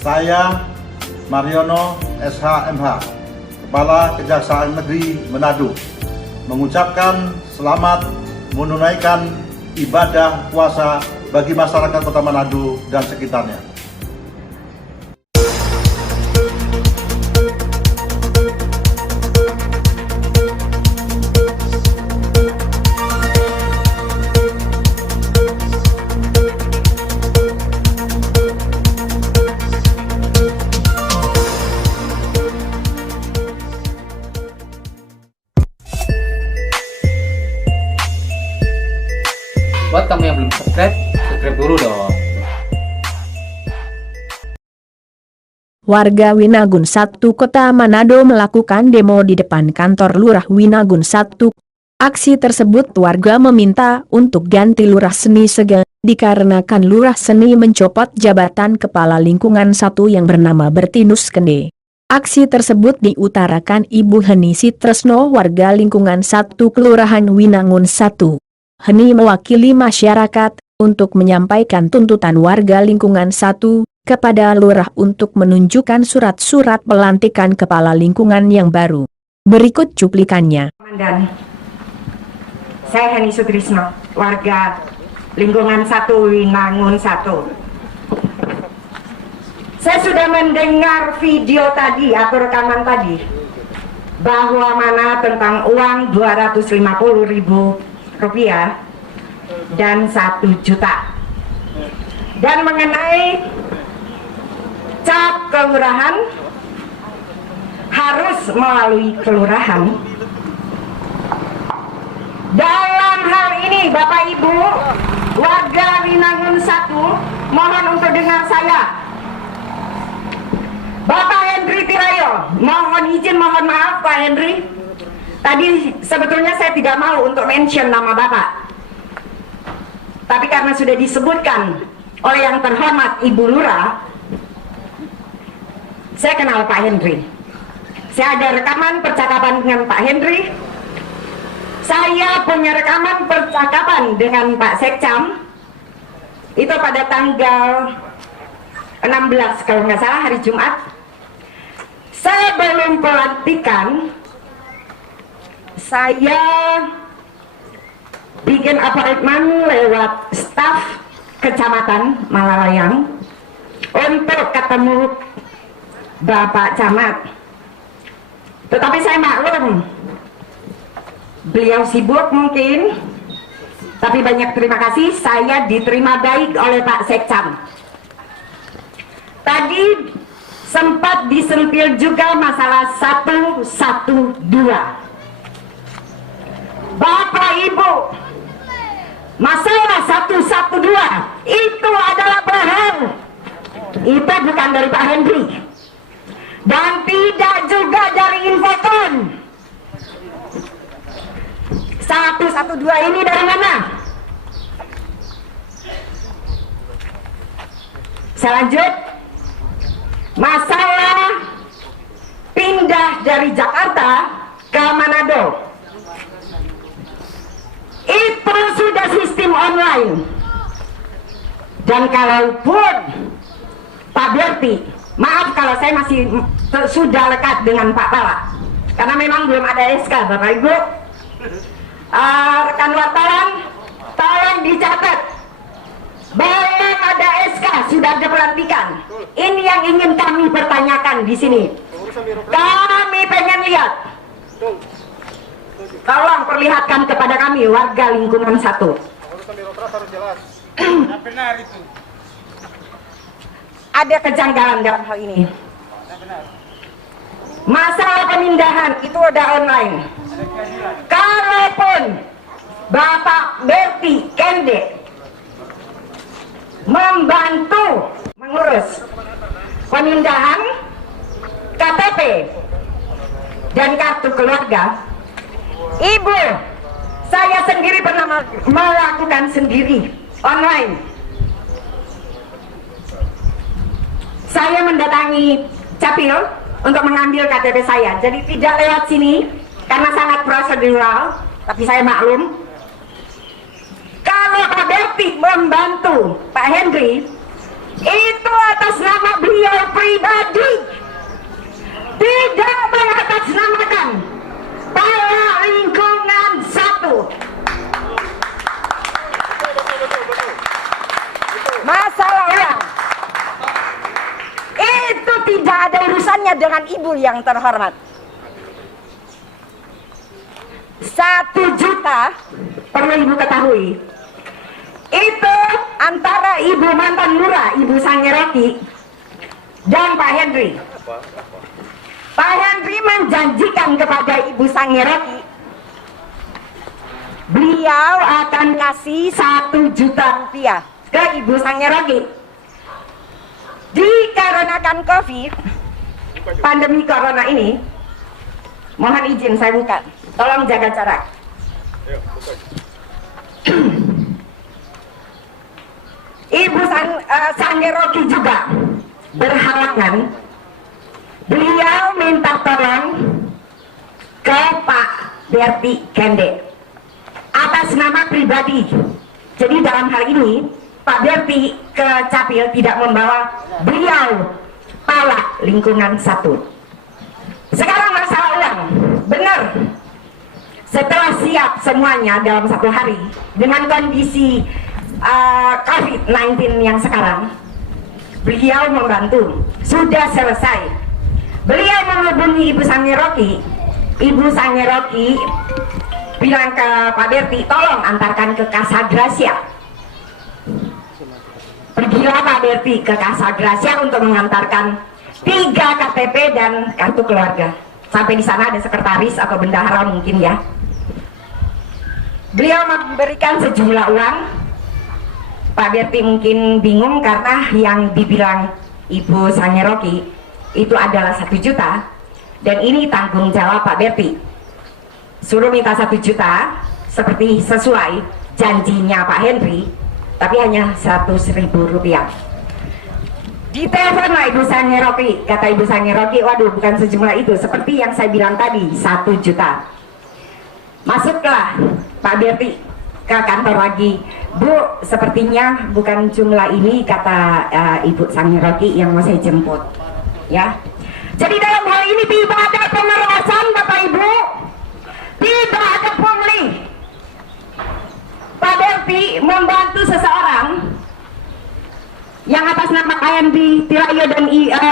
Saya Mariono SH.MH, Kepala Kejaksaan Negeri Manado, mengucapkan selamat menunaikan ibadah puasa bagi masyarakat Kota Manado dan sekitarnya. Buat kamu yang belum subscribe dulu dong. Warga Winagun 1 Kota Manado melakukan demo di depan kantor Lurah Winagun 1. Aksi tersebut warga meminta untuk ganti Lurah Seni Sega, dikarenakan Lurah Seni mencopot jabatan Kepala Lingkungan 1 yang bernama Bertinus Kende. Aksi tersebut diutarakan Ibu Heni Sitresno, warga Lingkungan 1 Kelurahan Winangun 1. Heni mewakili masyarakat untuk menyampaikan tuntutan warga Lingkungan 1 kepada Lurah untuk menunjukkan surat-surat pelantikan Kepala Lingkungan yang baru. Berikut cuplikannya. Dan saya Heni Sutrisno, warga Lingkungan 1 Winangun 1. Saya sudah mendengar video tadi atau rekaman tadi bahwa mana tentang uang 250.000 rupiah dan 1 juta, dan mengenai cap kelurahan harus melalui kelurahan. Dalam hal ini Bapak Ibu warga Winangun 1, mohon untuk dengar saya. Bapak Hendri Tirayo, mohon izin, mohon maaf Pak Hendri, tadi sebetulnya saya tidak mau untuk mention nama Bapak, tapi karena sudah disebutkan oleh yang terhormat Ibu Lurah, saya kenal Pak Hendri. Saya ada rekaman percakapan dengan Pak Hendri. Saya punya rekaman percakapan dengan Pak Sekcam. Itu pada tanggal 16 kalau nggak salah, hari Jumat. Sebelum pelantikan, saya bikin apartemen lewat staf Kecamatan Malalayang untuk ketemu Bapak Camat. Tetapi saya maklum, beliau sibuk mungkin, tapi banyak terima kasih, saya diterima baik oleh Pak Sekcam. Tadi sempat disentil juga masalah 112. Bapak Ibu, masalah 112 itu adalah bohong. Itu bukan dari Pak Hendri dan tidak juga dari Infocom. 112 ini dari mana? Selanjut, masalah pindah dari Jakarta ke Manado, itu sudah sistem online. Dan kalaupun Pak Berti, maaf kalau saya masih sudah lekat dengan Pak Pala, karena memang belum ada SK Bapak Ibu. Rekan wartawan, tolong dicatat, belum ada SK, sudah ada pelantikan. Ini yang ingin kami pertanyakan di sini. Kami pengen lihat. Tolong perlihatkan kepada kami warga Lingkungan 1. Ada kejanggalan dalam hal ini. Masalah pemindahan itu udah online. Kalaupun Bapak Berti Kende membantu mengurus pemindahan KTP dan kartu keluarga, Ibu, saya sendiri pernah melakukan sendiri online. Saya mendatangi Capil untuk mengambil KTP saya, jadi tidak lewat sini karena sangat prosedural, tapi saya maklum. Kalau Pak Berti membantu Pak Hendri, itu atas nama beliau urusannya dengan ibu yang terhormat. 1 juta, perlu ibu ketahui, itu antara ibu mantan lurah, Ibu Sangeroki, dan Pak Henry. Pak Henry menjanjikan kepada Ibu Sangeroki, beliau akan kasih 1 juta rupiah ke Ibu Sangeroki. Dikarenakan COVID, pandemi corona ini, mohon izin saya buka, tolong jaga jarak. Ibu Sangeroki juga berhalangan, beliau minta tolong ke Pak Berti Kende atas nama pribadi. Jadi dalam hal ini Pak Berti ke Capil tidak membawa beliau pala lingkungan 1. Sekarang masalah uang, benar. Setelah siap semuanya dalam 1 hari dengan kondisi COVID-19 yang sekarang, beliau membantu, sudah selesai. Beliau menghubungi Ibu Sangeroki. Ibu Sangeroki bilang ke Pak Berti, tolong antarkan ke Casa Gracia. Pergilah Pak Berti ke Casa Gracia untuk mengantarkan 3 KTP dan kartu keluarga. Sampai di sana ada sekretaris atau bendahara mungkin ya. Beliau memberikan sejumlah uang. Pak Berti mungkin bingung karena yang dibilang Ibu Sangeroki itu adalah 1 juta dan ini tanggung jawab Pak Berti. Suruh minta 1 juta seperti sesuai janjinya Pak Henry, tapi hanya 100.000 rupiah. Ditelepon Ibu Sangeroki, kata Ibu Sangeroki, waduh bukan sejumlah itu, seperti yang saya bilang tadi, 1 juta. Masuklah Pak Berti ke kantor lagi. Bu, sepertinya bukan jumlah ini, kata Ibu Sangeroki yang mau saya jemput. Ya. Jadi dalam hal ini tidak ada pemerasan Bapak Ibu, tidak ada pungli. Pak Berti membantu seseorang yang atas nama KMD Tilayo dan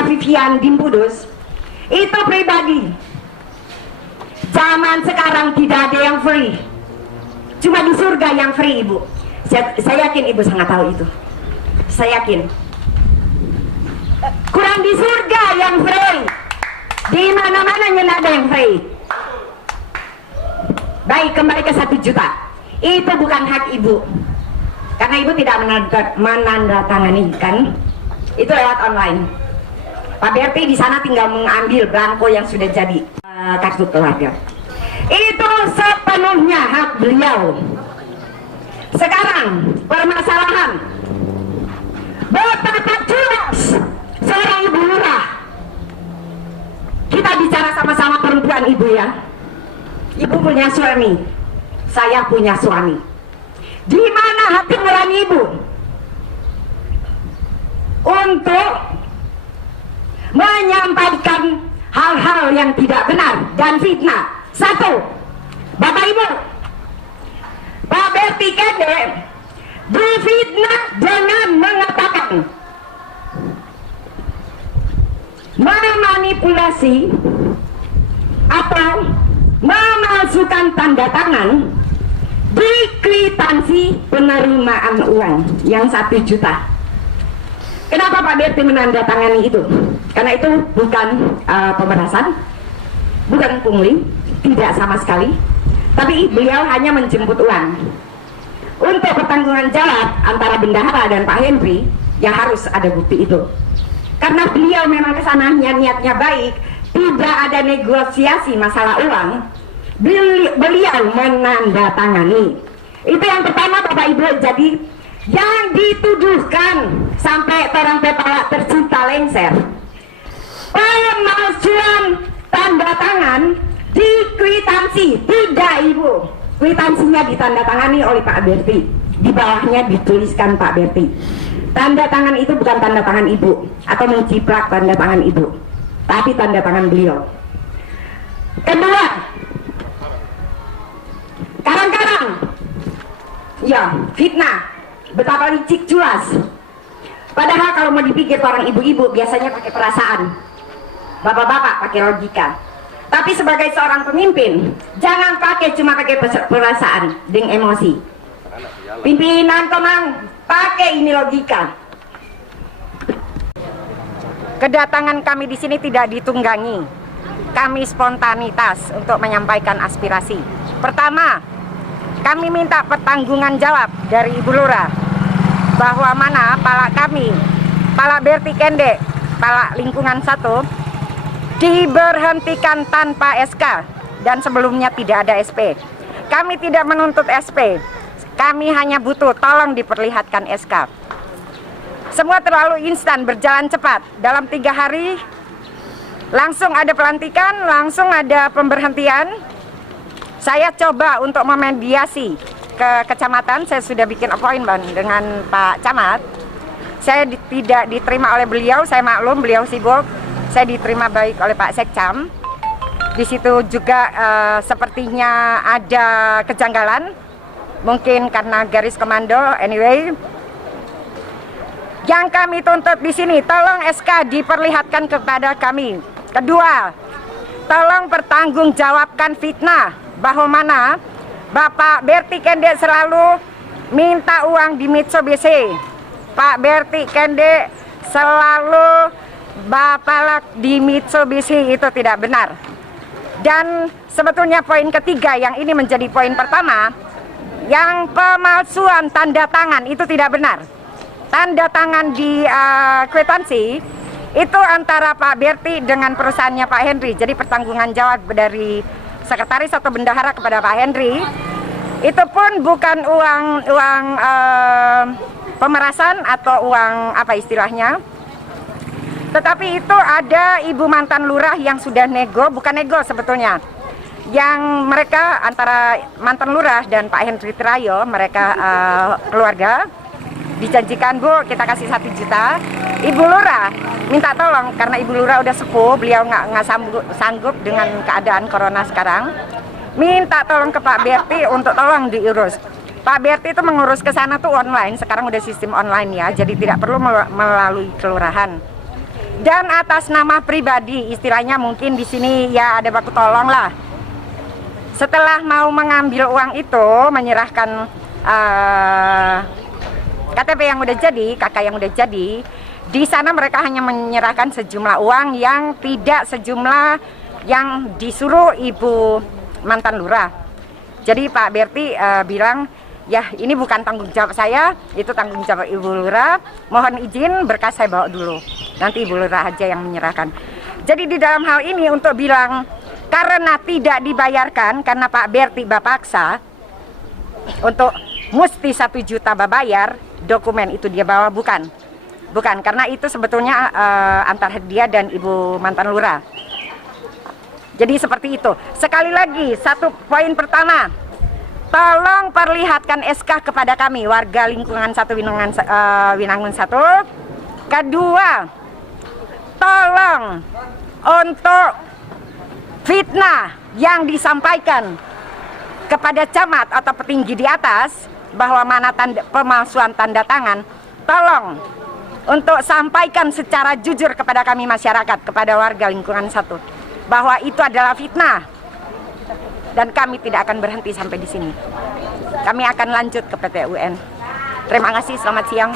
Vivian Dimpudus itu pribadi. Zaman sekarang tidak ada yang free, cuma di surga yang free, Ibu. Saya yakin Ibu sangat tahu itu. Saya yakin. Kurang di surga yang free, di mana-mana nggak ada yang free. Baik, kembali ke 1 juta. Itu bukan hak Ibu, karena Ibu tidak menandatangani kan, itu lewat online. Pak Berti di sana tinggal mengambil belangko yang sudah jadi kartu keluarga. Itu sepenuhnya hak beliau. Sekarang permasalahan, betapa jelas seorang ibu lurah. Kita bicara sama-sama perempuan Ibu ya. Ibu punya suami, saya punya suami. Di mana hati nurani Ibu untuk menyampaikan hal-hal yang tidak benar dan fitnah? 1, Bapak Ibu, Pak Berti Kende difitnah dengan mengatakan memanipulasi atau memalsukan tanda tangan di kwitansi penerimaan uang yang 1 juta. Kenapa Pak Berti menandatangani itu? Karena itu bukan pemerasan, bukan pungli, tidak sama sekali, tapi beliau hanya menjemput uang. Untuk pertanggungan jawab antara bendahara dan Pak Henry, ya harus ada bukti itu. Karena beliau memang kesananya niatnya baik, tidak ada negosiasi masalah uang, beliau menandatangani. Itu yang pertama Bapak Ibu. Jadi yang dituduhkan sampai orang kepala tercinta lengser, pemalsuan tanda tangan di kwitansi. Tidak Ibu, kwitansinya ditandatangani oleh Pak Berti, di bawahnya dituliskan Pak Berti. Tanda tangan itu bukan tanda tangan Ibu atau menciplak tanda tangan Ibu, tapi tanda tangan beliau. Kedua, karang-karang, ya fitnah, betapa licik jelas. Padahal kalau mau dipikir orang ibu-ibu biasanya pakai perasaan. bapak-bapak pakai logika. Tapi sebagai seorang pemimpin, jangan cuma pakai perasaan dengan emosi. Pimpinan Komang, pakai ini logika. Kedatangan kami di sini tidak ditunggangi. Kami spontanitas untuk menyampaikan aspirasi. Pertama, kami minta pertanggungan jawab dari Ibu Lurah bahwa mana Pala kami, Pala Berti Kende, Pala Lingkungan 1 diberhentikan tanpa SK dan sebelumnya tidak ada SP. Kami tidak menuntut SP, kami hanya butuh tolong diperlihatkan SK. Semua terlalu instan, berjalan cepat. Dalam 3 hari langsung ada pelantikan, langsung ada pemberhentian. Saya coba untuk memediasi ke kecamatan, saya sudah bikin appointment dengan Pak Camat. Saya tidak diterima oleh beliau, saya maklum beliau sibuk. Saya diterima baik oleh Pak Sekcam. Di situ juga sepertinya ada kejanggalan, mungkin karena garis komando. Anyway, yang kami tuntut di sini, tolong SK diperlihatkan kepada kami. Kedua, tolong pertanggungjawabkan fitnah bahwa mana Bapak Berti Kende selalu minta uang di Mitsubishi. Pak Berti Kende selalu bapalak di Mitsubishi, itu tidak benar. Dan sebetulnya poin ketiga yang ini menjadi poin pertama, yang pemalsuan tanda tangan itu tidak benar. Tanda tangan di kwitansi itu antara Pak Berti dengan perusahaannya Pak Henry. Jadi pertanggungan jawab dari sekretaris atau bendahara kepada Pak Henry itu pun bukan uang pemerasan atau uang apa istilahnya. Tetapi itu ada ibu mantan lurah yang sudah bukan nego sebetulnya. Yang mereka antara mantan lurah dan Pak Henry Terayo, mereka keluarga, dijanjikan, Bu, kita kasih 1 juta. Ibu lurah minta tolong, karena ibu lurah udah sepuh, beliau nggak sanggup dengan keadaan corona sekarang. Minta tolong ke Pak Berti untuk tolong diurus. Pak Berti itu mengurus ke sana tuh online, sekarang udah sistem online ya, jadi tidak perlu melalui kelurahan. Dan atas nama pribadi, istilahnya mungkin di sini ya ada baku tolong lah. Setelah mau mengambil uang itu, menyerahkan KTP yang udah jadi, KK yang udah jadi, di sana mereka hanya menyerahkan sejumlah uang yang tidak sejumlah yang disuruh ibu mantan lurah. Jadi Pak Berti bilang, ya ini bukan tanggung jawab saya, itu tanggung jawab ibu lurah. Mohon izin berkas saya bawa dulu. Nanti ibu lurah aja yang menyerahkan. Jadi di dalam hal ini untuk bilang karena tidak dibayarkan, karena Pak Berti bapaksa untuk mesti 1 juta bayar, dokumen itu dia bawa, bukan, karena itu sebetulnya antara dia dan ibu mantan lurah. Jadi seperti itu. Sekali lagi, 1 poin pertama, tolong perlihatkan SK kepada kami warga lingkungan 1 Winangun 1. Kedua, tolong untuk fitnah yang disampaikan kepada camat atau petinggi di atas bahwa mana pemalsuan tanda tangan, tolong untuk sampaikan secara jujur kepada kami masyarakat, kepada warga lingkungan 1, bahwa itu adalah fitnah. Dan kami tidak akan berhenti sampai di sini. Kami akan lanjut ke PT UN. Terima kasih, selamat siang.